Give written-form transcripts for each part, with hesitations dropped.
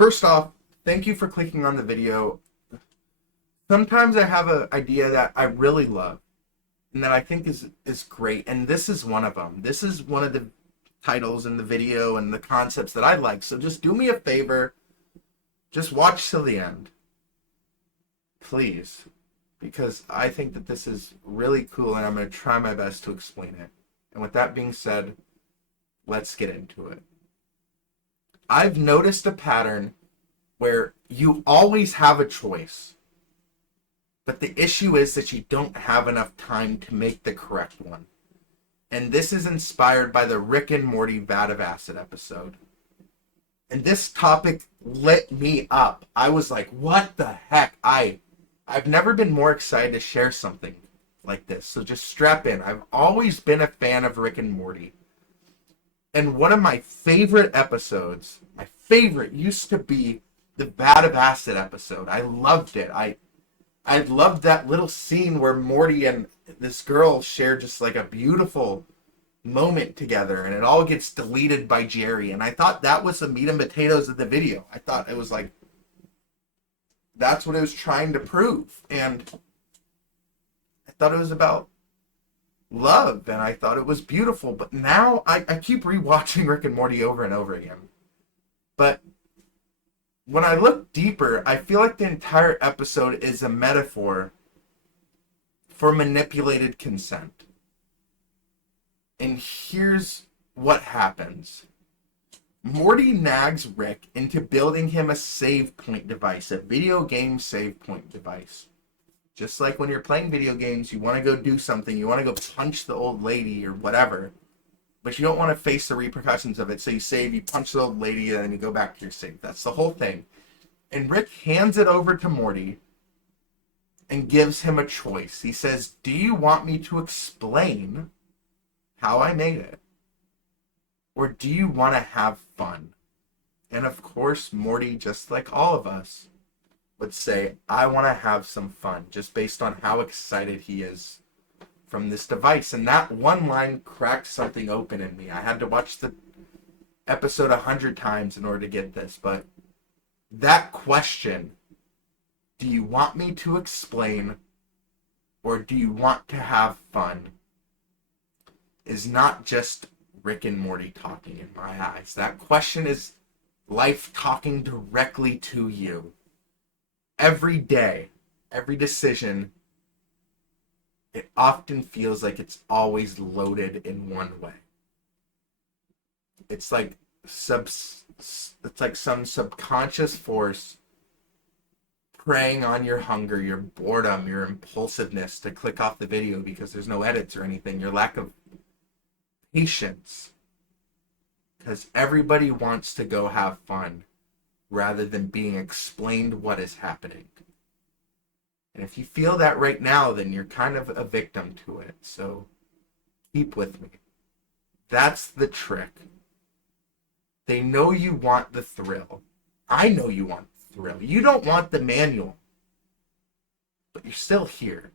First off, thank you for clicking on the video. Sometimes I have an idea that I really love and that I think is great, and this is one of them. This is one of the titles in the video and the concepts that I like. So just do me a favor, just watch till the end, please, because I think that this is really cool and I'm going to try my best to explain it. And with that being said, let's get into it. I've noticed a pattern where you always have a choice, but the issue is that you don't have enough time to make the correct one. And this is inspired by the Rick and Morty Vat of Acid episode. And this topic lit me up. I was like, what the heck? I've never been more excited to share something like this. So just strap in. I've always been a fan of Rick and Morty. And one of my favorite episodes, my favorite, used to be the Vat of Acid episode. I loved it. I loved that little scene where Morty and this girl share just like a beautiful moment together, and it all gets deleted by Jerry. And I thought that was the meat and potatoes of the video. I thought it was like, that's what it was trying to prove. And I thought it was about love, and I thought it was beautiful. But now I keep rewatching Rick and Morty over and over again. But when I look deeper, I feel like the entire episode is a metaphor for manipulated consent. And here's what happens. Morty nags Rick into building him a save point device, a video game save point device. Just like when you're playing video games, you want to go do something, you want to go punch the old lady or whatever, but you don't want to face the repercussions of it, so you save, you punch the old lady, and then you go back to your save. That's the whole thing. And Rick hands it over to Morty and gives him a choice. He says, do you want me to explain how I made it? Or do you want to have fun? And of course, Morty, just like all of us, would say, I want to have some fun, just based on how excited he is from this device. And that one line cracked something open in me. I had to watch the episode 100 times in order to get this, but that question, do you want me to explain or do you want to have fun, is not just Rick and Morty talking in my eyes. That question is life talking directly to you. Every day, every decision, it often feels like it's always loaded in one way. It's like some subconscious force preying on your hunger, your boredom, your impulsiveness to click off the video because there's no edits or anything, your lack of patience. Because everybody wants to go have fun rather than being explained what is happening. And if you feel that right now, then you're kind of a victim to it. So keep with me. That's the trick. They know you want the thrill. I know you want the thrill. You don't want the manual, but you're still here.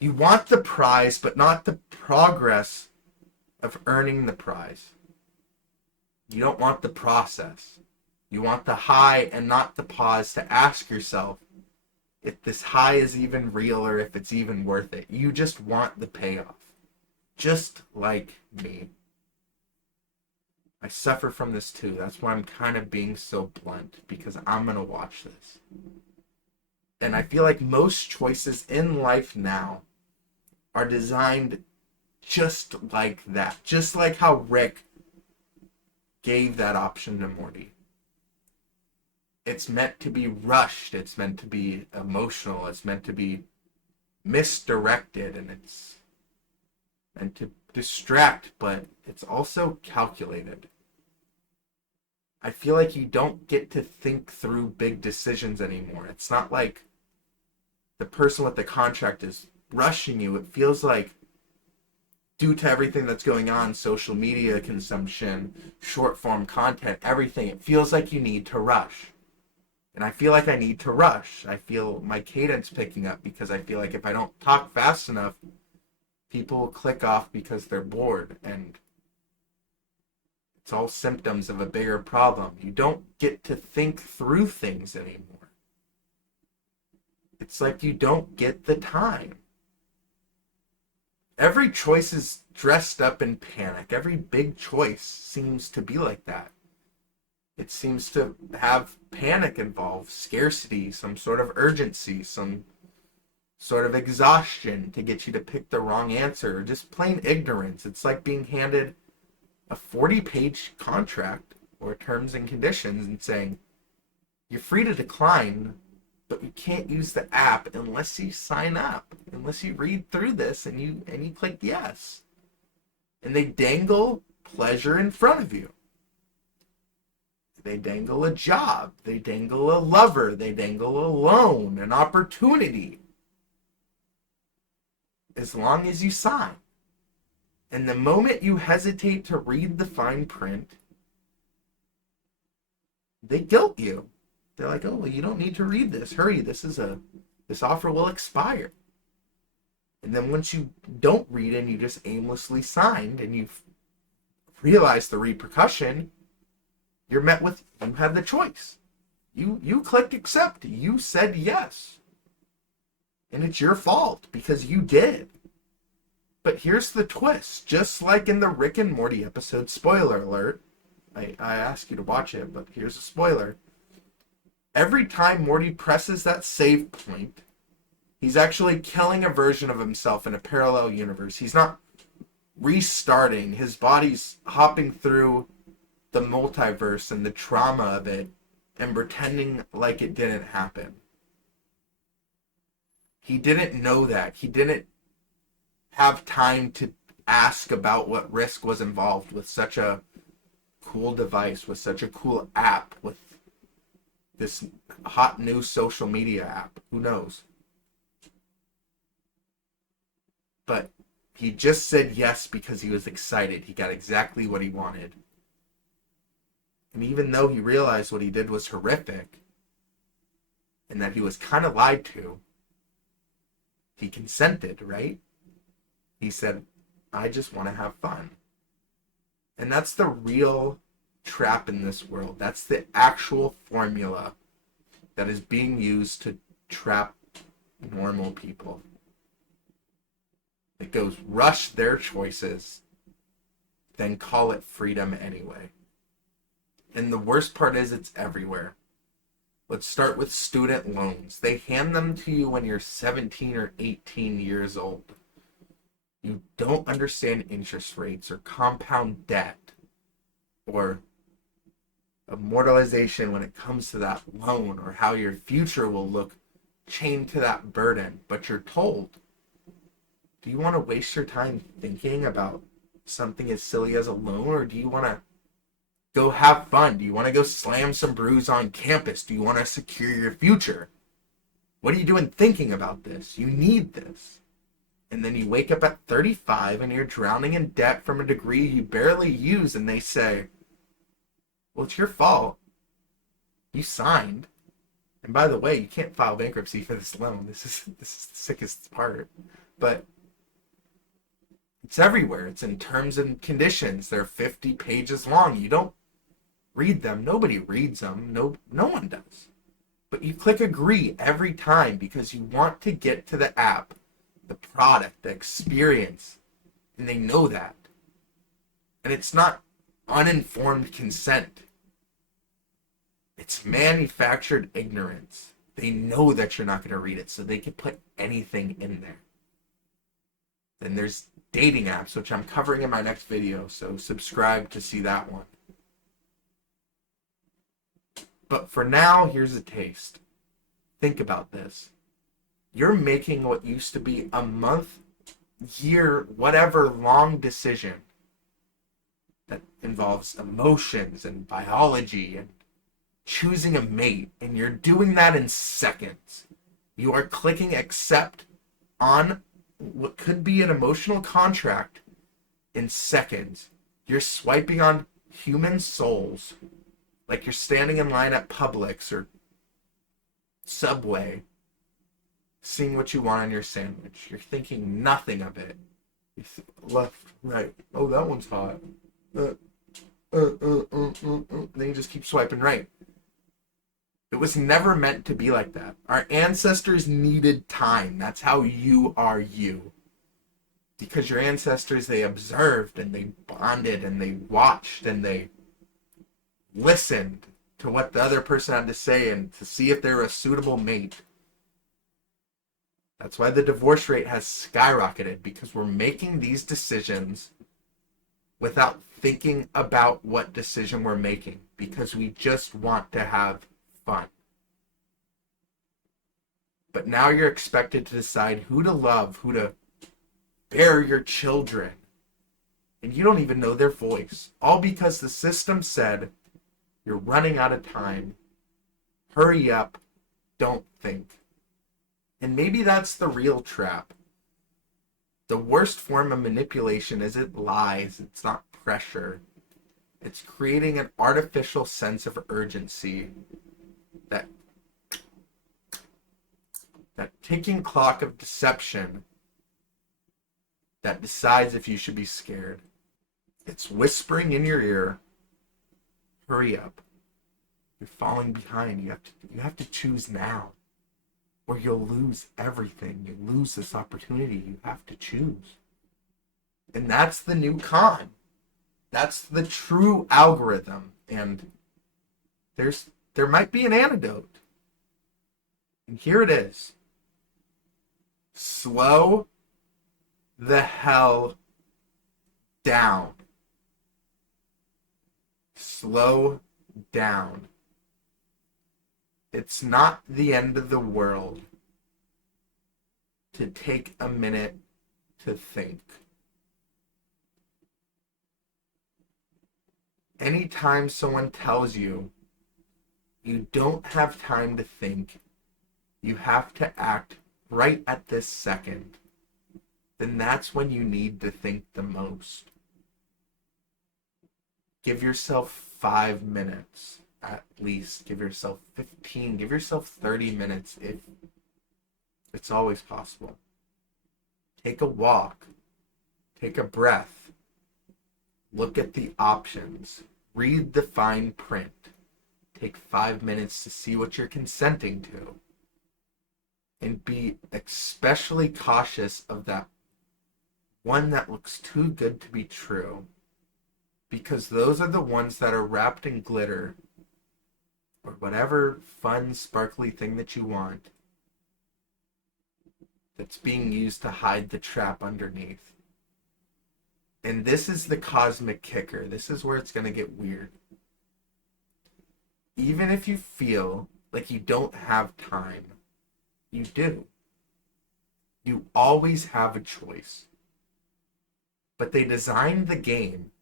You want the prize, but not the progress of earning the prize. You don't want the process. You want the high and not the pause to ask yourself if this high is even real or if it's even worth it. You just want the payoff. Just like me. I suffer from this too. That's why I'm kind of being so blunt, because I'm going to watch this. And I feel like most choices in life now are designed just like that. Just like how Rick gave that option to Morty. It's meant to be rushed. It's meant to be emotional. It's meant to be misdirected. And it's meant to distract, but it's also calculated. I feel like you don't get to think through big decisions anymore. It's not like the person with the contract is rushing you. It feels like, due to everything that's going on, social media consumption, short form content, everything, it feels like you need to rush. And I feel like I need to rush. I feel my cadence picking up because I feel like if I don't talk fast enough, people will click off because they're bored. And It's all symptoms of a bigger problem. You don't get to think through things anymore. It's like you don't get the time. Every choice is dressed up in panic. Every big choice seems to be like that. It seems to have panic involved, scarcity, some sort of urgency, some sort of exhaustion to get you to pick the wrong answer, or just plain ignorance. It's like being handed a 40-page contract or terms and conditions and saying, you're free to decline, but you can't use the app unless you sign up, unless you read through this and you click yes. And they dangle pleasure in front of you. They dangle a job, they dangle a lover, they dangle a loan, an opportunity. As long as you sign. And the moment you hesitate to read the fine print, they guilt you. They're like, oh, well, you don't need to read this. Hurry, this offer will expire. And then once you don't read and you just aimlessly signed and you've realized the repercussion, you're met with, you had the choice. You clicked accept. You said yes. And it's your fault because you did. But here's the twist. Just like in the Rick and Morty episode, spoiler alert. I asked you to watch it, but here's a spoiler. Every time Morty presses that save point, he's actually killing a version of himself in a parallel universe. He's not restarting. His body's hopping through the multiverse and the trauma of it and pretending like it didn't happen. He didn't know that. He didn't have time to ask about what risk was involved with such a cool device, with such a cool app, with this hot new social media app. Who knows? But he just said yes because he was excited. He got exactly what he wanted. And even though he realized what he did was horrific and that he was kind of lied to, he consented, right? He said, I just want to have fun. And that's the real trap in this world. That's the actual formula that is being used to trap normal people. It goes, rush their choices, then call it freedom anyway. And the worst part is it's everywhere. Let's start with student loans. They hand them to you when you're 17 or 18 years old. You don't understand interest rates or compound debt or amortization when it comes to that loan or how your future will look chained to that burden. But you're told, do you want to waste your time thinking about something as silly as a loan, or do you want to go have fun? Do you want to go slam some brews on campus? Do you want to secure your future? What are you doing thinking about this? You need this. And then you wake up at 35 and you're drowning in debt from a degree you barely use, and they say, well, it's your fault. You signed. And by the way, you can't file bankruptcy for this loan. This is the sickest part. But it's everywhere. It's in terms and conditions. They're 50 pages long. You don't read them. Nobody reads them. No one does. But you click agree every time because you want to get to the app, the product, the experience. And they know that. And it's not uninformed consent. It's manufactured ignorance. They know that you're not going to read it, so they can put anything in there. Then there's dating apps, which I'm covering in my next video, so subscribe to see that one. But for now, here's a taste. Think about this. You're making what used to be a month, year, whatever long decision that involves emotions and biology and choosing a mate, and you're doing that in seconds. You are clicking accept on what could be an emotional contract in seconds. You're swiping on human souls like you're standing in line at Publix or Subway, seeing what you want on your sandwich. You're thinking nothing of it. Left, right. Oh, that one's hot. Then you just keep swiping right. It was never meant to be like that. Our ancestors needed time. That's how you are you. Because your ancestors, they observed and they bonded and they watched and they listened to what the other person had to say and to see if they were a suitable mate. That's why the divorce rate has skyrocketed, because we're making these decisions without thinking about what decision we're making, because we just want to have fun. But now you're expected to decide who to love, who to bear your children, and you don't even know their voice, all because the system said you're running out of time. Hurry up, don't think. And maybe that's the real trap. The worst form of manipulation isn't lies, it's not pressure. It's creating an artificial sense of urgency. That ticking clock of deception that decides if you should be scared. It's whispering in your ear, hurry up. You're falling behind. You have to choose now, or you'll lose everything. You lose this opportunity. You have to choose. And that's the new con. That's the true algorithm. And there might be an antidote. And here it is. Slow the hell down. Slow down. It's not the end of the world to take a minute to think. Anytime someone tells you you don't have time to think, you have to act right at this second, then that's when you need to think the most. Give yourself 5 minutes at least. Give yourself 15. Give yourself 30 minutes if it's always possible. Take a walk. Take a breath. Look at the options. Read the fine print. Take 5 minutes to see what you're consenting to. And be especially cautious of that one that looks too good to be true. Because those are the ones that are wrapped in glitter or whatever fun, sparkly thing that you want that's being used to hide the trap underneath. And this is the cosmic kicker. This is where it's going to get weird. Even if you feel like you don't have time, you do. You always have a choice. But they designed the game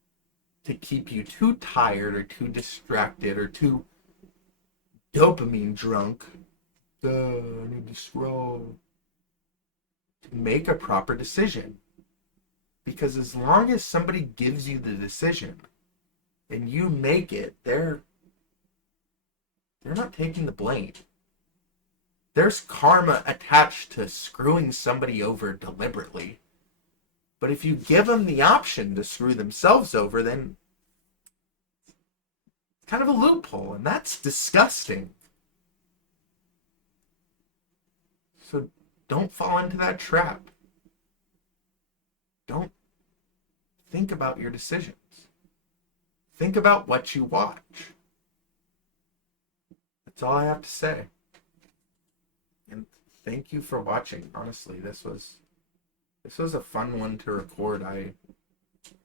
to keep you too tired or too distracted or too dopamine drunk. I need to scroll. To make a proper decision. Because as long as somebody gives you the decision and you make it, they're not taking the blame. There's karma attached to screwing somebody over deliberately. But if you give them the option to screw themselves over, then it's kind of a loophole, and that's disgusting. So don't fall into that trap. Don't think about your decisions. Think about what you watch. That's all I have to say. And thank you for watching. Honestly, this was a fun one to record. I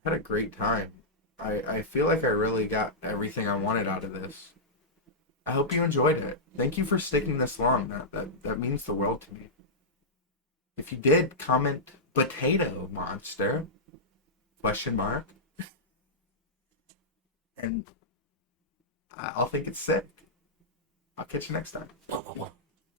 had a great time. I feel like I really got everything I wanted out of this. I hope you enjoyed it. Thank you for sticking this long. That means the world to me. If you did, comment potato monster ? And I'll think it's sick. I'll catch you next time.